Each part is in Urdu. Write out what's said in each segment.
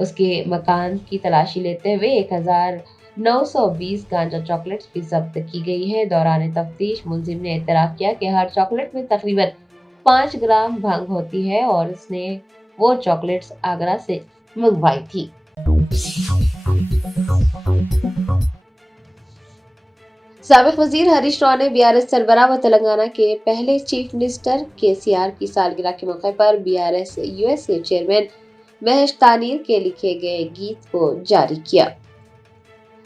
اس کے مکان کی تلاشی لیتے ہوئے 1920 گانجا چاکلیٹس بھی ضبط کی گئی ہے۔ دوران تفتیش ملزم نے اعتراف کیا کہ ہر چاکلیٹ میں تقریباً 5 گرام بھنگ ہوتی ہے اور اس نے وہ چاکلیٹس آگرہ سے منگوائی تھی۔ سابق وزیر ہریش راؤ نے BRS سربراہ و تلنگانہ کے پہلے چیف منسٹر KCR کی سالگرہ کے موقع پر BRS USA چیئرمین مہیش تانیر کے لکھے گئے گیت کو جاری کیا۔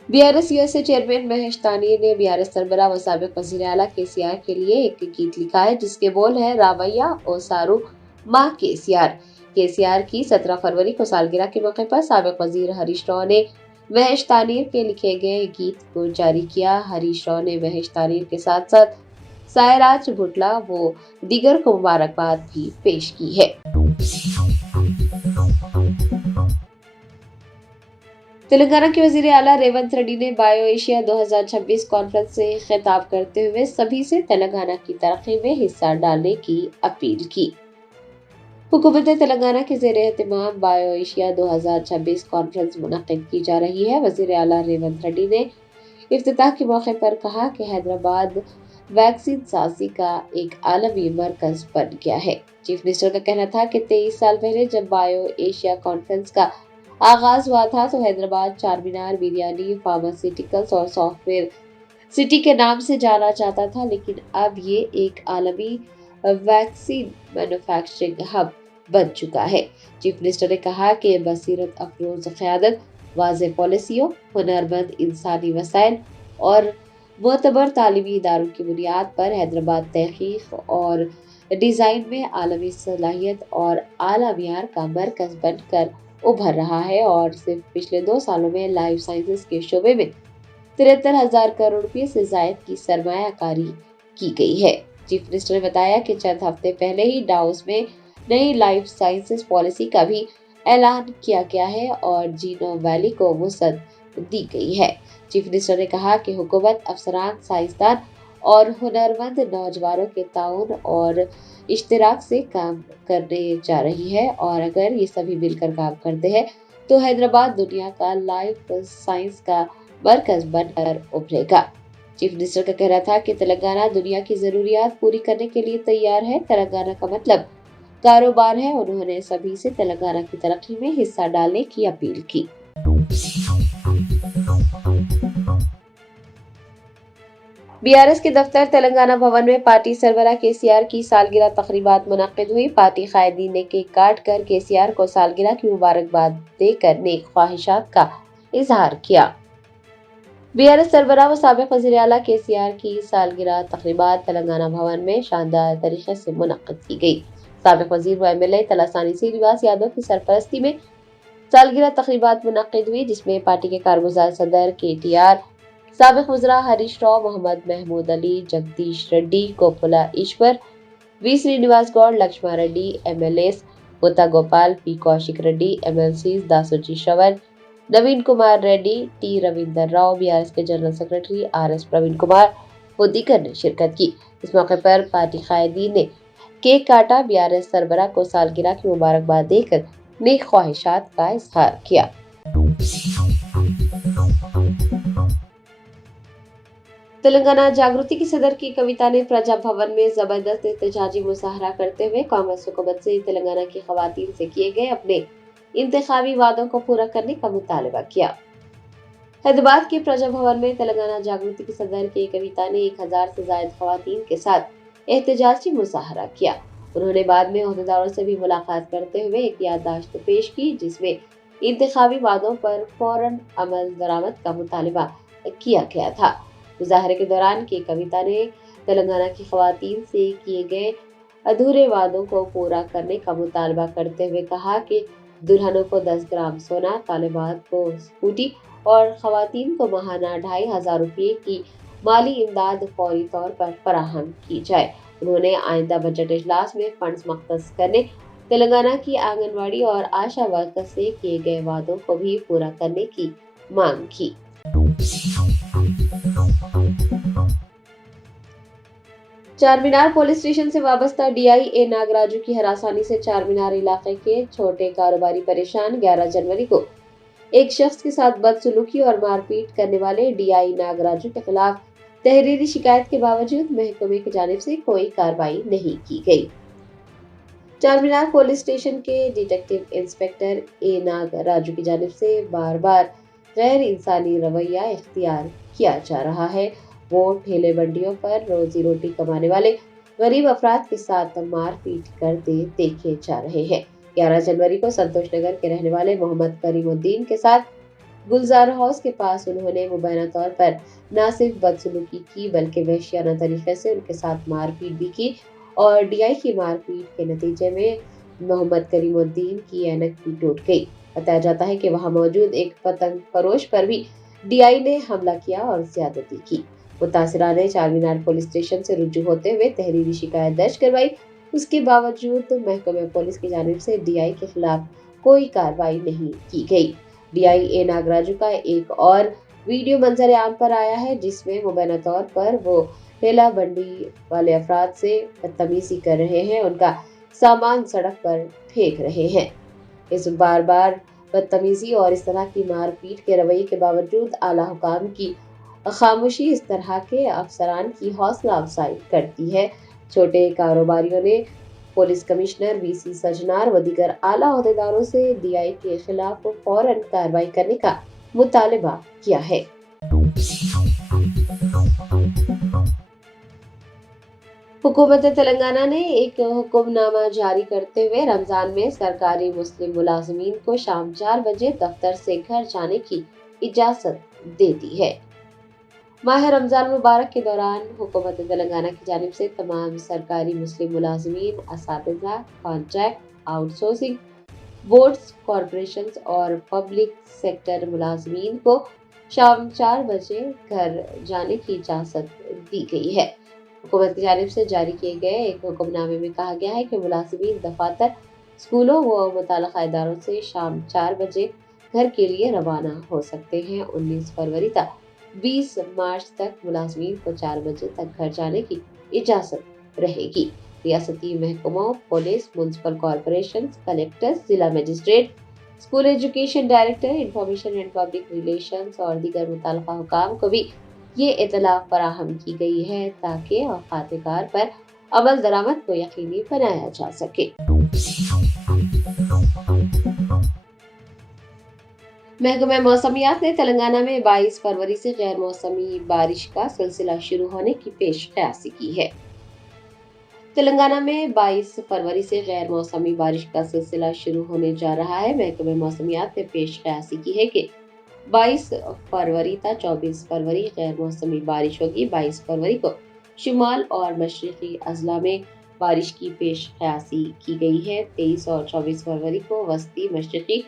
BRS USA چیئرمین مہیش تانیر نے BRS سربراہ و سابق وزیر اعلیٰ KCR کے لیے ایک گیت لکھا ہے جس کے بول ہیں راویہ اوسارو ماں KCR۔ KCR کی 17 فروری کو سالگرہ کے موقع پر سابق وزیر ہریش راؤ نے مہیش تانیر کے لکھے گئے گیت کو جاری کیا۔ ہریش راؤ نے مہیش تانیر کے ساتھ ساتھ سائراج بھٹلا و دیگر کو مبارکباد بھی پیش کی ہے۔ تلنگانہ کے وزیر اعلیٰ ریونت ریڈی نے بایو ایشیا 2026 کانفرنس سے خطاب کرتے ہوئے سبھی سے تلنگانہ کی ترقی میں حصہ ڈالنے کی اپیل کی۔ حکومت تلنگانہ کے زیر اہتمام بایو ایشیا 2026 کانفرنس منعقد کی جا رہی ہے۔ وزیر اعلیٰ ریونت ریڈی نے افتتاح کے موقع پر کہا کہ حیدرآباد ویکسین سازی کا ایک عالمی مرکز بن گیا ہے۔ چیف منسٹر کا کہنا تھا کہ 23 سال پہلے جب بایو ایشیا کانفرنس کا آغاز ہوا تھا تو حیدرآباد چار مینار، بریانی، فارماسیوٹیکلز اور سافٹ ویئر سٹی کے نام سے جانا جاتا تھا، لیکن اب یہ ایک عالمی ویکسین مینوفیکچرنگ ہب بن چکا ہے۔ چیف منسٹر نے کہا کہ بصیرت افروز قیادت، واضح پالیسیوں، ہنرمند انسانی وسائل اور معتبر تعلیمی اداروں کی بنیاد پر حیدرآباد تحقیق اور ڈیزائن میں عالمی صلاحیت اور اعلیٰ معیار کا مرکز بن کر ابھر رہا ہے اور صرف پچھلے 2 سالوں میں لائف سائنسز کے شعبے میں 73,000 کروڑ روپے سے زائد کی سرمایہ کاری کی گئی ہے۔ چیف منسٹر نے بتایا کہ چند ہفتے پہلے ہی ڈاووس میں نئی لائف سائنسز پالیسی کا بھی اعلان کیا گیا ہے اور جینوم ویلی کو وسعت دی گئی ہے۔ چیف منسٹر نے کہا کہ حکومت افسران، سائنسدان اور ہنرمند نوجوانوں کے تعاون اور اشتراک سے کام کرنے جا رہی ہے اور اگر یہ سبھی مل کر کام کرتے ہیں تو حیدرآباد دنیا کا لائف سائنس کا مرکز بن کر ابھرے گا۔ چیف منسٹر کا کہنا تھا کہ تلنگانہ دنیا کی ضروریات پوری کرنے کے لیے تیار ہے۔ تلنگانہ کا مطلب کاروبار ہے۔ انہوں نے سبھی سے تلنگانہ کی ترقی میں حصہ ڈالنے کی اپیل کی۔ BRS کے دفتر تلنگانہ بھون میں پارٹی سربراہ KCR کی سالگرہ تقریبات منعقد ہوئی۔ پارٹی قائدین نے کیک کاٹ کر KCR کو سالگرہ کی مبارکباد دے کر نیک خواہشات کا اظہار کیا۔ BRS سربراہ و سابق وزیر اعلیٰ KCR کی سالگرہ تقریبات تلنگانہ بھون میں شاندار طریقے سے منعقد کی گئی۔ سابق وزیر و MLA تلاسانی سرینواس یادو کی سرپرستی میں سالگرہ تقریبات منعقد ہوئی جس میں پارٹی کے کارگزار صدر KTR، سابق وزراء Harish Rao, Mohammed Mahmood Ali, Jagadish Reddy, Koppula Eshwar, V Srinivas Goud, Laxma Reddy, MLAs Mutha Gopal, P Kaushik Reddy, MLCs Dasoju Sravan, Naveen Kumar Reddy, T Ravinder Rao, BRS کے general secretary RS Praveen Kumar و دیگر نے شرکت کی۔ اس موقع پر پارٹی قائدین نے کیک کاٹا، BRS سربراہ کو سالگرہ کی مبارکباد دے کر نیک خواہشات کا اظہار کیا۔ تلنگانہ جاگرتی کی صدر کی کویتا نے پرجا بھون میں زبردست احتجاجی مظاہرہ کرتے ہوئے کانگریس حکومت سے تلنگانہ کی خواتین سے کیے گئے اپنے انتخابی وعدوں کو پورا کرنے کا مطالبہ کیا۔ حیدرآباد کے پرجا بھون میں تلنگانہ جاگرتی کی صدر کی کویتا نے 1000 سے زائد خواتین کے ساتھ احتجاجی مظاہرہ کیا۔ انہوں نے بعد میں عہدیداروں سے بھی ملاقات کرتے ہوئے ایک یادداشت پیش کی جس میں انتخابی وعدوں پر فوراً عمل درآمد کا مطالبہ کیا گیا تھا۔ مظاہرے کے دوران کے کویتا نے تلنگانہ کی خواتین سے کیے گئے ادھورے وعدوں کو پورا کرنے کا مطالبہ کرتے ہوئے کہا کہ دلہنوں کو 10 گرام سونا، طالبات کو اسکوٹی اور خواتین کو ماہانہ 2500 روپے کی مالی امداد فوری طور پر فراہم کی جائے۔ انہوں نے آئندہ بجٹ اجلاس میں فنڈز مختص کرنے، تلنگانہ کی آنگن واڑی اور آشا ورکر سے کیے گئے وعدوں کو بھی پورا کرنے کی مانگ کی۔ چار مینار پولیس اسٹیشن سے وابستہ ڈی آئی اے ناگراجو کی ہراسانی سے چار مینار علاقے کے چھوٹے کاروباری پریشان۔ 11 جنوری کو ایک شخص کے ساتھ بدسلوکی اور مار پیٹ کرنے والے ڈی آئی ناگراجو کے خلاف تحریری شکایت کے باوجود محکمے کی جانب سے کوئی کارروائی نہیں کی گئی۔ چار مینار پولیس اسٹیشن کے ڈیٹیکٹیو انسپکٹر اے ناگراجو کی جانب سے بار بار غیر انسانی رویہ اختیار کیا جا رہا ہے۔ وہ ٹھیلے بنڈیوں پر روزی روٹی کمانے والے غریب افراد کے ساتھ مار پیٹ کرتے دیکھے جا رہے ہیں۔ 11 جنوری کو سنتوش نگر کے رہنے والے محمد کریم الدین کے ساتھ گلزار ہاؤس کے پاس انہوں نے مبینہ طور پر نہ صرف بدسلوکی کی بلکہ وحشیانہ طریقے سے ان کے ساتھ مار پیٹ بھی کی، اور ڈی آئی کی مار پیٹ کے نتیجے میں محمد کریم الدین کی اینک بھی ٹوٹ گئی۔ بتایا جاتا ہے کہ وہاں موجود ایک پتنگ فروش پر بھی ڈی آئی نے حملہ کیا اور زیادتی کی۔ متاثرہ نے چار مینار پولیس اسٹیشن سے رجوع ہوتے ہوئے تحریری شکایت درج کروائی۔ اس کے باوجود محکمہ پولیس کی جانب سے ڈی آئی کے خلاف کوئی کارروائی نہیں کی گئی۔ ڈی آئی اے ناگراجو کا ایک اور ویڈیو منظر عام پر آیا ہے جس میں مبینہ طور پر وہ ٹھیلا بنڈی والے افراد سے بدتمیزی کر رہے ہیں، ان کا سامان سڑک پر پھینک رہے ہیں۔ اس بار بار بدتمیزی اور اس طرح کی مار پیٹ کے رویے کے باوجود اعلیٰ حکام کی خاموشی اس طرح کے افسران کی حوصلہ افزائی کرتی ہے۔ چھوٹے کاروباریوں نے پولیس کمشنر وی سی سجنار و دیگر اعلیٰ عہدیداروں سے ڈی آئی کے خلاف فوراً کارروائی کرنے کا مطالبہ کیا ہے۔ حکومت تلنگانہ نے ایک حکم نامہ جاری کرتے ہوئے رمضان میں سرکاری مسلم ملازمین کو شام 4 بجے دفتر سے گھر جانے کی اجازت دے دی ہے۔ ماہ رمضان مبارک کے دوران حکومت تلنگانہ کی جانب سے تمام سرکاری مسلم ملازمین، اساتذہ، contract, out sourcing boards, corporations اور پبلک سیکٹر ملازمین کو شام 4 بجے گھر جانے کی اجازت دی گئی ہے۔ حکومت کی جانب سے جاری کیے گئے ایک حکم نامے میں کہا گیا ہے کہ ملازمین دفاتر، اسکولوں و متعلقہ اداروں سے شام 4 بجے گھر کے لیے روانہ ہو سکتے ہیں۔ 19 فروری تا 20 مارچ تک ملازمین کو 4 بجے تک گھر جانے کی اجازت رہے گی۔ ریاستی محکموں، پولیس، میونسپل کارپوریشنز، کلکٹرز، ضلع magistrate, school education director, information and public relations اور دیگر متعلقہ حکام کو بھی یہ اطلاع فراہم کی گئی ہے تاکہ اوقات کار پر عمل درآمد کو یقینی بنایا جا سکے۔ محکمہ موسمیات نے تلنگانہ میں 22 فروری سے غیر موسمی بارش کا سلسلہ شروع ہونے کی پیش قیاسی کی ہے۔ تلنگانہ میں 22 فروری سے غیر موسمی بارش کا سلسلہ شروع ہونے جا رہا ہے۔ محکمہ موسمیات نے پیش قیاسی کی ہے کہ 22 فروری تا 24 فروری غیر موسمی بارش ہوگی۔ 22 فروری کو شمال اور مشرقی اضلاع میں بارش کی پیش قیاسی کی گئی ہے۔ 23 اور 24 فروری کو وسطی، مشرقی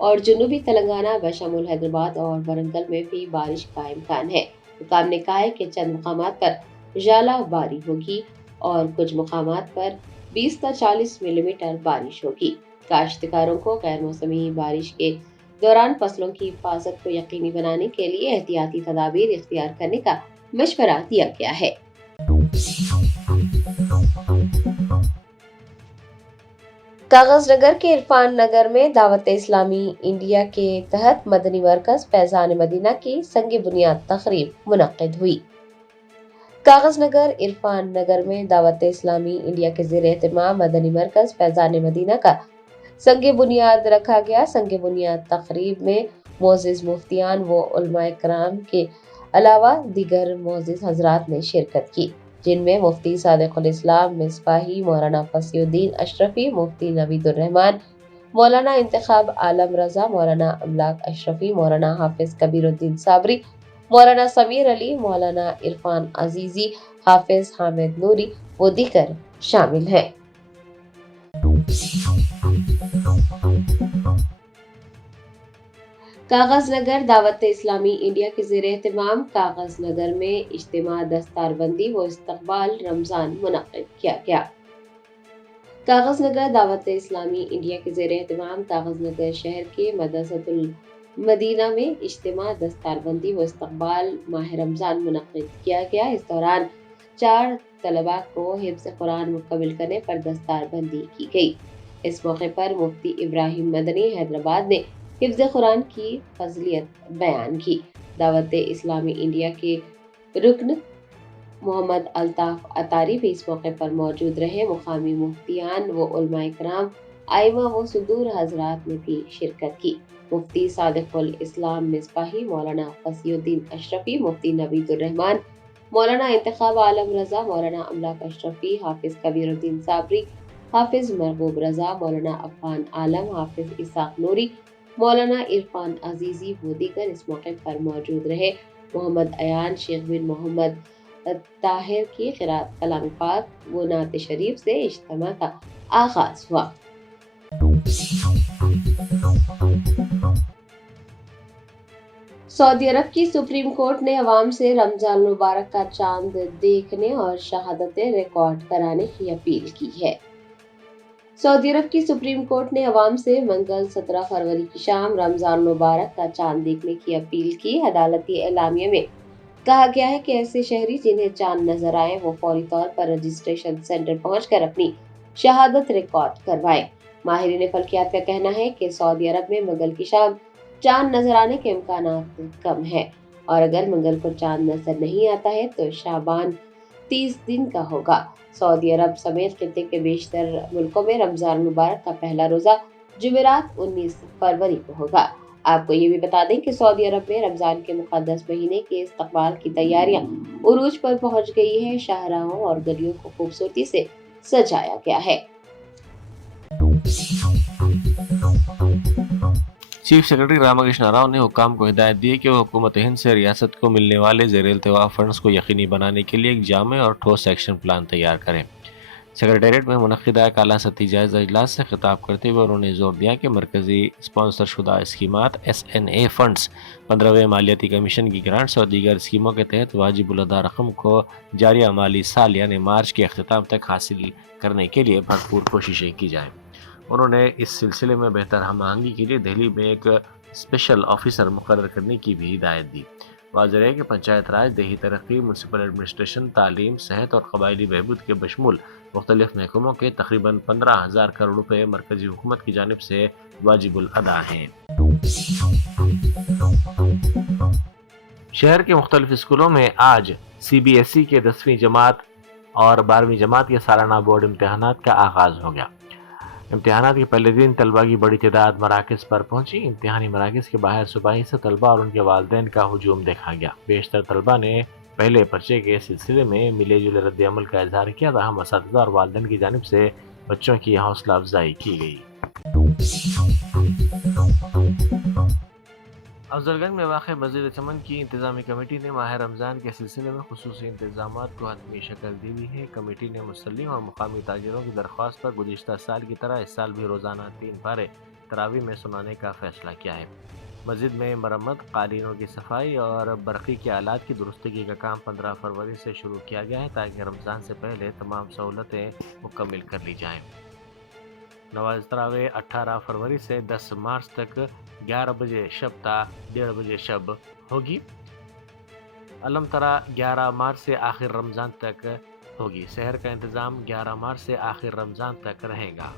اور جنوبی تلنگانہ بشمول حیدرآباد اور ورنگل میں بھی بارش کا امکان ہے۔ حکام نے کہا ہے کہ چند مقامات پر ژالہ باری ہوگی اور کچھ مقامات پر 20 تا 40 ملی میٹر بارش ہوگی۔ کاشتکاروں کو غیر موسمی بارش کے دوران فصلوں کی حفاظت کو یقینی بنانے کے لیے احتیاطی تدابیر اختیار کرنے کا مشورہ دیا گیا ہے۔ کاغذ نگر کے عرفان نگر میں دعوت اسلامی انڈیا کے تحت مدنی مرکز فیضان مدینہ کی سنگ بنیاد تقریب منعقد ہوئی۔ کاغذ نگر عرفان نگر میں دعوت اسلامی انڈیا کے زیر اہتمام مدنی مرکز فیضان مدینہ کا سنگ بنیاد رکھا گیا۔ سنگ بنیاد تقریب میں معزز مفتیان و علماء کرام کے علاوہ دیگر معزز حضرات نے شرکت کی، جن میں مفتی صادق الاسلام مصباحی، مولانا فصیح الدین اشرفی، مفتی نوید الرحمان، مولانا انتخاب عالم رضا، مولانا املاک اشرفی، مولانا حافظ کبیر الدین صابری، مولانا سمیر علی، مولانا عرفان عزیزی، حافظ حامد نوری و دیگر شامل ہیں۔ کاغذ نگر دعوت اسلامی انڈیا کے زیر اہتمام کاغذ نگر میں اجتماع دستار بندی و استقبال رمضان منعقد کیا گیا۔ کاغذ نگر دعوت اسلامی انڈیا کے زیر اہتمام کاغذ نگر شہر کے مدرسۃ المدینہ میں اجتماع دستار بندی و استقبال ماہ رمضان منعقد کیا گیا۔ اس دوران 4 طلباء کو حفظ قرآن مکمل کرنے پر دستار بندی کی گئی۔ اس موقع پر مفتی ابراہیم مدنی حیدرآباد نے حفظ قرآن کی فضیلت بیان کی۔ دعوت اسلامی انڈیا کے رکن محمد الطاف اتاری بھی اس موقع پر موجود رہے۔ مقامی مفتیان و علماء کرام، ائمہ و صدور حضرات نے بھی شرکت کی۔ مفتی صادق الاسلام مصباحی، مولانا فصیح الدین اشرفی، مفتی نوید الرحمان، مولانا انتخاب عالم رضا، مولانا املاک اشرفی، حافظ کبیر الدین صابری، حافظ مرغوب رضا، مولانا عفان عالم، حافظ اسحاق نوری، مولانا عرفان عزیزی و دیگر اس موقع پر موجود رہے۔ محمد ایان شیخ بن محمد طاہر کی قرأت کلام پاک و نعت شریف سے اجتماع کا آغاز ہوا۔ سعودی عرب کی سپریم کورٹ نے عوام سے رمضان المبارک کا چاند دیکھنے اور شہادتیں ریکارڈ کرانے کی اپیل کی ہے۔ سعودی عرب کی سپریم کورٹ نے عوام سے منگل 17 فروری کی شام رمضان المبارک کا چاند دیکھنے کی اپیل کی۔ عدالتی اعلامیہ میں کہا گیا ہے کہ ایسے شہری جنہیں چاند نظر آئے وہ فوری طور پر رجسٹریشن سینٹر پہنچ کر اپنی شہادت ریکارڈ کروائیں۔ ماہرین فلکیات کا کہنا ہے کہ سعودی عرب میں منگل کی شام چاند نظر آنے کے امکانات کم ہیں، اور اگر منگل کو چاند نظر نہیں آتا ہے تو شعبان 30 دن کا ہوگا۔ سعودی عرب سمیت خطے کے بیشتر ملکوں میں رمضان المبارک کا پہلا روزہ جمعرات 19 فروری کو ہوگا۔ آپ کو یہ بھی بتا دیں کہ سعودی عرب میں رمضان کے مقدس مہینے کے استقبال کی تیاریاں عروج پر پہنچ گئی ہیں۔ شاہراہوں اور گلیوں کو خوبصورتی سے سجایا گیا ہے۔ چیف سیکرٹری راما کرشنا راؤ نے حکام کو ہدایت دی کہ وہ حکومت ہند سے ریاست کو ملنے والے زیر التوا فنڈز کو یقینی بنانے کے لیے ایک جامع اور ٹھوس ایکشن پلان تیار کریں۔ سیکریٹریٹ میں منعقدہ ایک اعلیٰ سطحی جائزہ اجلاس سے خطاب کرتے ہوئے انہوں نے زور دیا کہ مرکزی اسپانسر شدہ اسکیمات SNA فنڈز، 15ویں مالیاتی کمیشن کی گرانٹس اور دیگر اسکیموں کے تحت واجب الادا رقم کو جاریہ مالی سال یعنی مارچ کے اختتام تک حاصل کرنے کے لیے بھرپور کوششیں کی جائیں۔ انہوں نے اس سلسلے میں بہتر ہم آہنگی کے لیے دہلی میں ایک اسپیشل آفیسر مقرر کرنے کی بھی ہدایت دی۔ واضح ہے کہ پنچایت راج، دیہی ترقی، میونسپل ایڈمنسٹریشن، تعلیم، صحت اور قبائلی بہبود کے بشمول مختلف محکموں کے تقریباً 15,000 کروڑ روپے مرکزی حکومت کی جانب سے واجب الادا ہیں۔ شہر کے مختلف اسکولوں میں آج CBSE کے 10ویں جماعت اور 12ویں جماعت کے سالانہ بورڈ امتحانات کا آغاز ہو گیا۔ امتحانات کے پہلے دن طلباء کی بڑی تعداد مراکز پر پہنچی۔ امتحانی مراکز کے باہر صبح سے طلباء اور ان کے والدین کا ہجوم دیکھا گیا۔ بیشتر طلباء نے پہلے پرچے کے سلسلے میں ملے جلے رد عمل کا اظہار کیا، تاہم اساتذہ اور والدین کی جانب سے بچوں کی حوصلہ افزائی کی گئی۔ افضل گنج میں واقع مسجد چمن کی انتظامی کمیٹی نے ماہ رمضان کے سلسلے میں خصوصی انتظامات کو حتمی شکل دی ہوئی ہے۔ کمیٹی نے مسلم اور مقامی تاجروں کی درخواست پر گزشتہ سال کی طرح اس سال بھی روزانہ 3 پارے تراویح میں سنانے کا فیصلہ کیا ہے۔ مسجد میں مرمت، قالینوں کی صفائی اور برقی کے آلات کی درستگی کا کام 15 فروری سے شروع کیا گیا ہے تاکہ رمضان سے پہلے تمام سہولتیں مکمل کر لی جائیں۔ نماز تراویح 18 فروری سے 10 مارچ تک 11 بجے شب تا 1:30 بجے شب ہوگی۔ علم ترا 11 مارچ سے آخر رمضان تک ہوگی۔ سحر کا انتظام 11 مارچ سے آخر رمضان تک رہے گا۔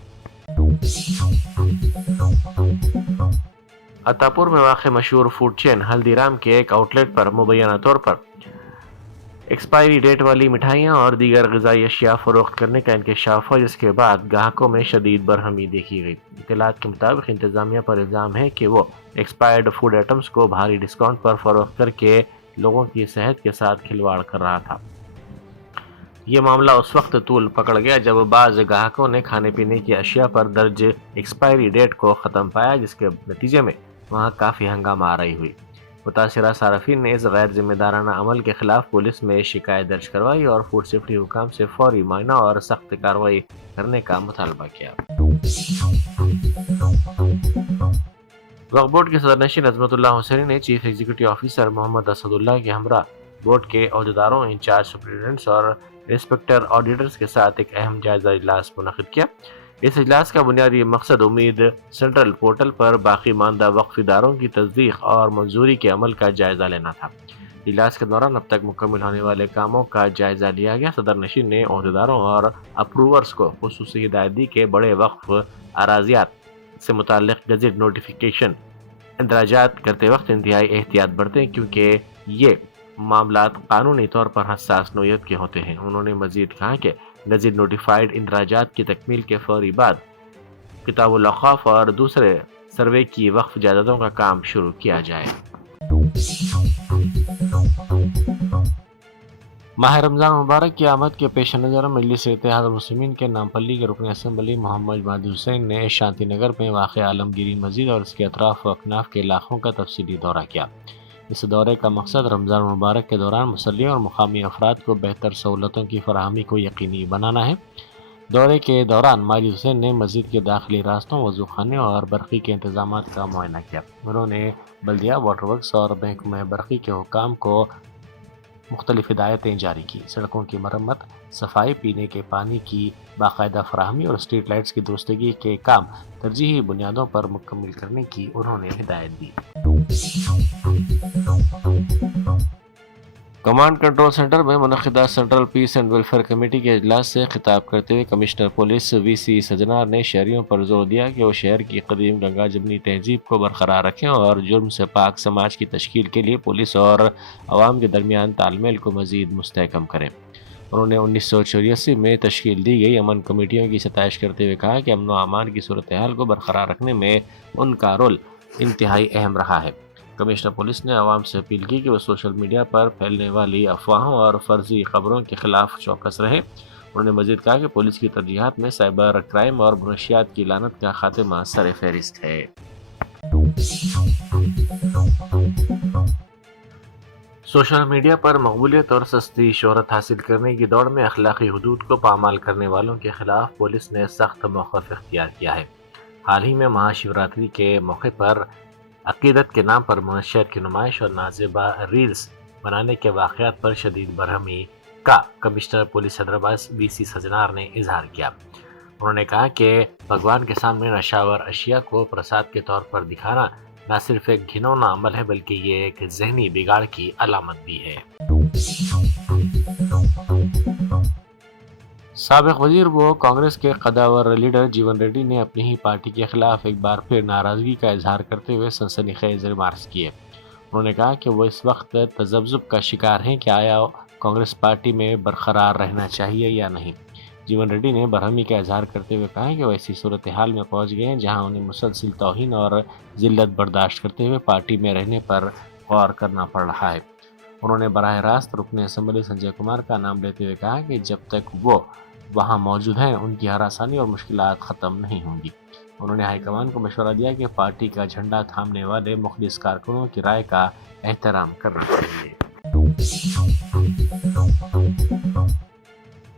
عطا پور میں واقع مشہور فوڈ چین ہلدی رام کے ایک آؤٹ لیٹ پر مبینہ طور پر ایکسپائری ڈیٹ والی مٹھائیاں اور دیگر غذائی اشیاء فروخت کرنے کا انکشاف ہوا، جس کے بعد گاہکوں میں شدید برہمی دیکھی گئی۔ اطلاعات کے مطابق انتظامیہ پر الزام ہے کہ وہ ایکسپائرڈ فوڈ آئٹمز کو بھاری ڈسکاؤنٹ پر فروخت کر کے لوگوں کی صحت کے ساتھ کھلواڑ کر رہا تھا۔ یہ معاملہ اس وقت طول پکڑ گیا جب بعض گاہکوں نے کھانے پینے کی اشیاء پر درج ایکسپائری ڈیٹ کو ختم پایا، جس کے نتیجے میں وہاں کافی ہنگامہ آرائی ہوئی۔ متاثرہ صارفین نے اس غیر ذمہ دارانہ عمل کے خلاف پولیس میں شکایت درج کروائی اور فوڈ سیفٹی حکام سے فوری معائنہ اور سخت کارروائی کرنے کا مطالبہ کیا۔ وقف بورڈ کے صدر نشین عظمت اللہ حسینی نے چیف ایگزیکٹو آفیسر محمد اسد اللہ کے ہمراہ بورڈ کے عہدیداروں، انچارج سپرنٹینڈنٹس اور انسپکٹر آڈیٹرز کے ساتھ ایک اہم جائزہ اجلاس منعقد کیا۔ اس اجلاس کا بنیادی مقصد امید سینٹرل پورٹل پر باقی ماندہ وقف اداروں کی تصدیق اور منظوری کے عمل کا جائزہ لینا تھا۔ اجلاس کے دوران اب تک مکمل ہونے والے کاموں کا جائزہ لیا گیا۔ صدر نشین نے عہدیداروں اور اپروورز کو خصوصی ہدایت دی کہ بڑے وقف اراضیات سے متعلق گزٹ نوٹیفیکیشن اندراجات کرتے وقت انتہائی احتیاط برتیں، کیونکہ یہ معاملات قانونی طور پر حساس نوعیت کے ہوتے ہیں۔ انہوں نے مزید کہا کہ گزٹ نوٹیفائڈ اندراجات کی تکمیل کے فوری بعد کتاب الاوقاف اور دوسرے سروے کی وقف جائیدادوں کا کام شروع کیا جائے۔ ماہ رمضان مبارک کی آمد کے پیش نظر مجلس اتحاد المسلمین کے نامپلی کے رکن اسمبلی محمد مہدی حسین نے شانتی نگر میں واقع عالمگیری مسجد اور اس کے اطراف و اکناف کے علاقوں کا تفصیلی دورہ کیا۔ اس دورے کا مقصد رمضان مبارک کے دوران مصلیوں اور مقامی افراد کو بہتر سہولتوں کی فراہمی کو یقینی بنانا ہے۔ دورے کے دوران مہدی حسین نے مسجد کے داخلی راستوں، وضو خانے اور برقی کے انتظامات کا معائنہ کیا۔ انہوں نے بلدیہ، واٹر ورکس اور محکمہ برقی کے حکام کو مختلف ہدایتیں جاری کی۔ سڑکوں کی مرمت، صفائی، پینے کے پانی کی باقاعدہ فراہمی اور اسٹریٹ لائٹس کی درستگی کے کام ترجیحی بنیادوں پر مکمل کرنے کی انہوں نے ہدایت دی۔ کمانڈ کنٹرول سینٹر میں منعقدہ central piece and welfare committee کے اجلاس سے خطاب کرتے ہوئے کمشنر پولیس وی سی سجنار نے شہریوں پر زور دیا کہ وہ شہر کی قدیم گنگا جمنی تہذیب کو برقرار رکھیں اور جرم سے پاک سماج کی تشکیل کے لیے پولیس اور عوام کے درمیان تال میل کو مزید مستحکم کریں۔ انہوں نے 1984 میں تشکیل دی گئی امن کمیٹیوں کی ستائش کرتے ہوئے کہا کہ امن و امان کی صورتحال کو برقرار رکھنے میں ان کا رول انتہائی اہم رہا ہے۔ کمشنر پولیس نے عوام سے اپیل کی کہ وہ سوشل میڈیا پر پھیلنے والی افواہوں اور فرضی خبروں کے خلاف چوکس رہے۔ انہوں نے مزید کہا کہ پولیس کی ترجیحات میں سائبر کرائم اور منشیات کی لعنت کا خاتمہ سر فہرست ہے۔ سوشل میڈیا پر مقبولیت اور سستی شہرت حاصل کرنے کی دوڑ میں اخلاقی حدود کو پامال کرنے والوں کے خلاف پولیس نے سخت موقف اختیار کیا ہے۔ حال ہی میں مہا شیوراتری کے موقع پر عقیدت کے نام پر منشیات کی نمائش اور نازیبا ریلز بنانے کے واقعات پر شدید برہمی کا کمشنر پولیس حیدرآباد وی سی سجنار نے اظہار کیا۔ انہوں نے کہا کہ بھگوان کے سامنے نشاور اشیاء کو پرساد کے طور پر دکھانا نہ صرف ایک گھنونا عمل ہے بلکہ یہ ایک ذہنی بگاڑ کی علامت بھی ہے۔ سابق وزیر و کانگریس کے قداور لیڈر جیون ریڈی نے اپنی ہی پارٹی کے خلاف ایک بار پھر ناراضگی کا اظہار کرتے ہوئے سنسنی خیز ریمارکس کیے۔ انہوں نے کہا کہ وہ اس وقت تذبذب کا شکار ہیں کہ آیا کانگریس پارٹی میں برقرار رہنا چاہیے یا نہیں۔ جیون ریڈی نے برہمی کا اظہار کرتے ہوئے کہا کہ وہ ایسی صورتحال میں پہنچ گئے ہیں جہاں انہیں مسلسل توہین اور ذلت برداشت کرتے ہوئے پارٹی میں رہنے پر غور کرنا پڑ رہا ہے۔ انہوں نے براہ راست رکن اسمبلی سنجے کمار کا نام لیتے ہوئے کہا کہ جب تک وہ وہاں موجود ہیں ان کی ہراسانی اور مشکلات ختم نہیں ہوں گی۔ انہوں نے ہائی کمان کو مشورہ دیا کہ پارٹی کا جھنڈا تھامنے والے مخلص کارکنوں کی رائے کا احترام کرنا چاہیے۔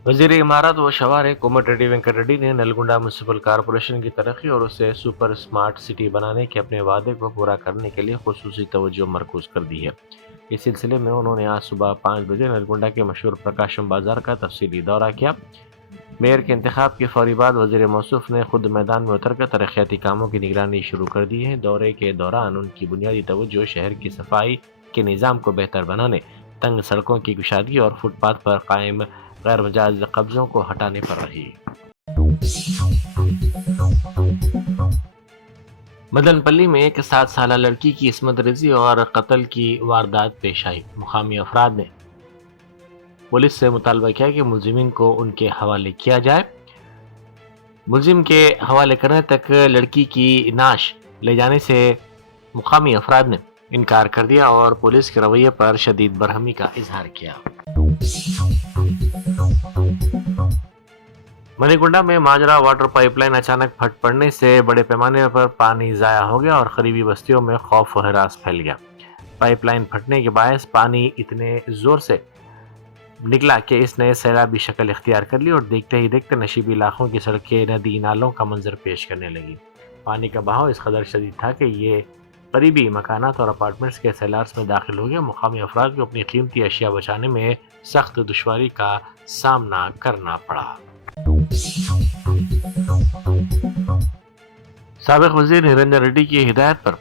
وزیر امارات و شہر کومٹ ریڈی وینکٹ ریڈی نے نلگنڈا میونسپل کارپوریشن کی ترقی اور اسے سپر اسمارٹ سٹی بنانے کے اپنے وعدے کو پورا کرنے کے لیے خصوصی توجہ مرکوز کر دی ہے۔ اس سلسلے میں انہوں نے آج صبح 5 بجے نلگنڈا کے مشہور پرکاشم بازار کا تفصیلی دورہ کیا۔ میئر کے انتخاب کے فوری بعد وزیر موصوف نے خود میدان میں اتر کر ترقیاتی کاموں کی نگرانی شروع کر دی ہے۔ دورے کے دوران ان کی بنیادی توجہ شہر کی صفائی کے نظام کو بہتر بنانے، تنگ سڑکوں کی کشادگی اور فٹ پاتھ پر قائم غیر مجاز قبضوں کو ہٹانے پر رہی۔ مدن پلی میں ایک 7 سالہ لڑکی کی عصمت ریزی اور قتل کی واردات پیش آئی۔ مقامی افراد نے پولیس سے مطالبہ کیا کہ ملزمین کو ان کے حوالے کیا جائے۔ ملزم کے حوالے کرنے تک لڑکی کی نعش لے جانے سے مقامی افراد نے انکار کر دیا اور پولیس کے رویے پر شدید برہمی کا اظہار کیا۔ منی کنڈا میں ماجرا واٹر پائپ لائن اچانک پھٹ پڑنے سے بڑے پیمانے پر پانی ضائع ہو گیا اور قریبی بستیوں میں خوف و ہراس پھیل گیا۔ پائپ لائن پھٹنے کے باعث پانی اتنے زور سے نکلا کہ اس نے سیلابی شکل اختیار کر لی اور دیکھتے ہی دیکھتے نشیبی علاقوں کی سڑکیں ندی نالوں کا منظر پیش کرنے لگی۔ پانی کا بہاؤ اس قدر شدید تھا کہ یہ قریبی مکانات اور اپارٹمنٹس کے سیلارز میں داخل ہو گیا۔ مقامی افراد کو اپنی قیمتی اشیاء بچانے میں سخت دشواری کا سامنا کرنا پڑا۔ سابق وزیر نریندر ریڈی کی ہدایت پر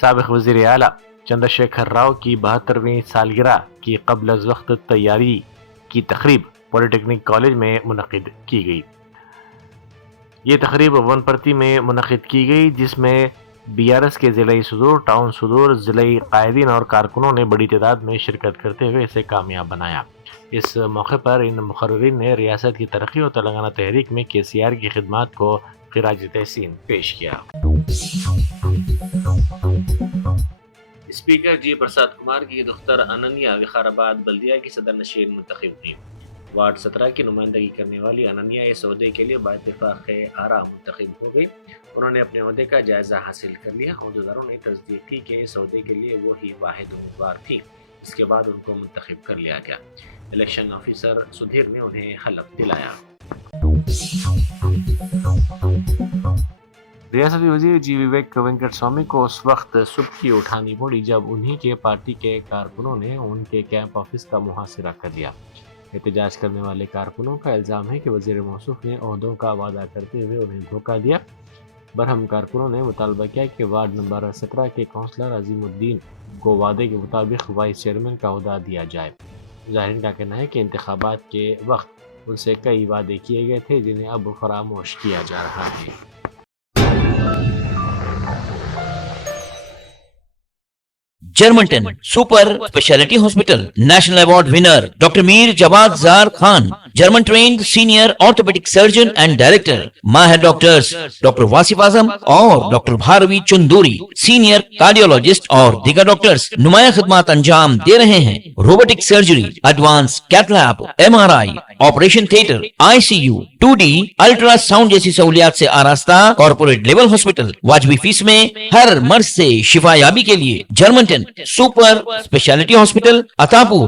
سابق وزیر اعلیٰ چندر شیکھر راؤ کی 72ویں سالگرہ کی قبل از وقت تیاری کی تقریب پولی ٹیکنک کالج میں منعقد کی گئی۔ یہ تقریب ونپرتی میں منعقد کی گئی، جس میں BRS کے ضلعی صدور، ٹاؤن صدور، ضلعی قائدین اور کارکنوں نے بڑی تعداد میں شرکت کرتے ہوئے اسے کامیاب بنایا۔ اس موقع پر ان مقررین نے ریاست کی ترقی اور تلنگانہ تحریک میں KCR کی خدمات کو خراج تحسین پیش کیا۔ اسپیکر جی پرساد کمار کی دختر اننیا وقار آباد بلدیہ کی صدر نشین منتخب ہوئی۔ وارڈ 17 کی نمائندگی کرنے والی اننیا اس عہدے کے لیے باتفاق آراء منتخب ہو گئی۔ انہوں نے اپنے عہدے کا جائزہ حاصل کر لیا۔ عہدیداروں نے تصدیق کی کہ اس عہدے کے لیے وہی واحد امیدوار تھی۔ اس کے بعد ان کو منتخب کر لیا گیا۔ الیکشن آفیسر سدھیر نے انہیں حلف دلایا۔ ریاستی وزیر جی وویک وینکٹ سوامی کو اس وقت سبکی اٹھانی پڑی جب انہی کے پارٹی کے کارکنوں نے ان کے کیمپ آفس کا محاصرہ کر لیا۔ احتجاج کرنے والے کارکنوں کا الزام ہے کہ وزیر موصوف نے عہدوں کا وعدہ کرتے ہوئے انہیں دھوکہ دیا۔ برہم کارکنوں نے مطالبہ کیا کہ وارڈ نمبر 17 کے کونسلر عظیم الدین کو وعدے کے مطابق وائس چیئرمین کا عہدہ دیا جائے۔ ظاہرین کا کہنا ہے کہ انتخابات کے وقت ان سے کئی وعدے کیے گئے تھے جنہیں اب فراموش کیا جا رہا ہے۔ Germanten super speciality hospital national award winner doctor Mir Jawad Zar Khan, German trained senior orthopaedic surgeon and director, ماہر ڈاکٹرز ڈاکٹر واصف اعظم اور doctor Bharavi Chanduri, senior cardiologist اور دیگر ڈاکٹرز نمایاں خدمات انجام دے رہے ہیں۔ Robotic surgery, advance cath lab, MRI، operation theatre, ICU، 2D ultrasound جیسی سہولیات سے آراستہ کارپوریٹ لیول ہاسپٹل، واجبی فیس میں ہر مرض سے شفا یابی کے لیے جرمنٹن سپر اسپیشلٹی ہاسپٹل، عطاپور،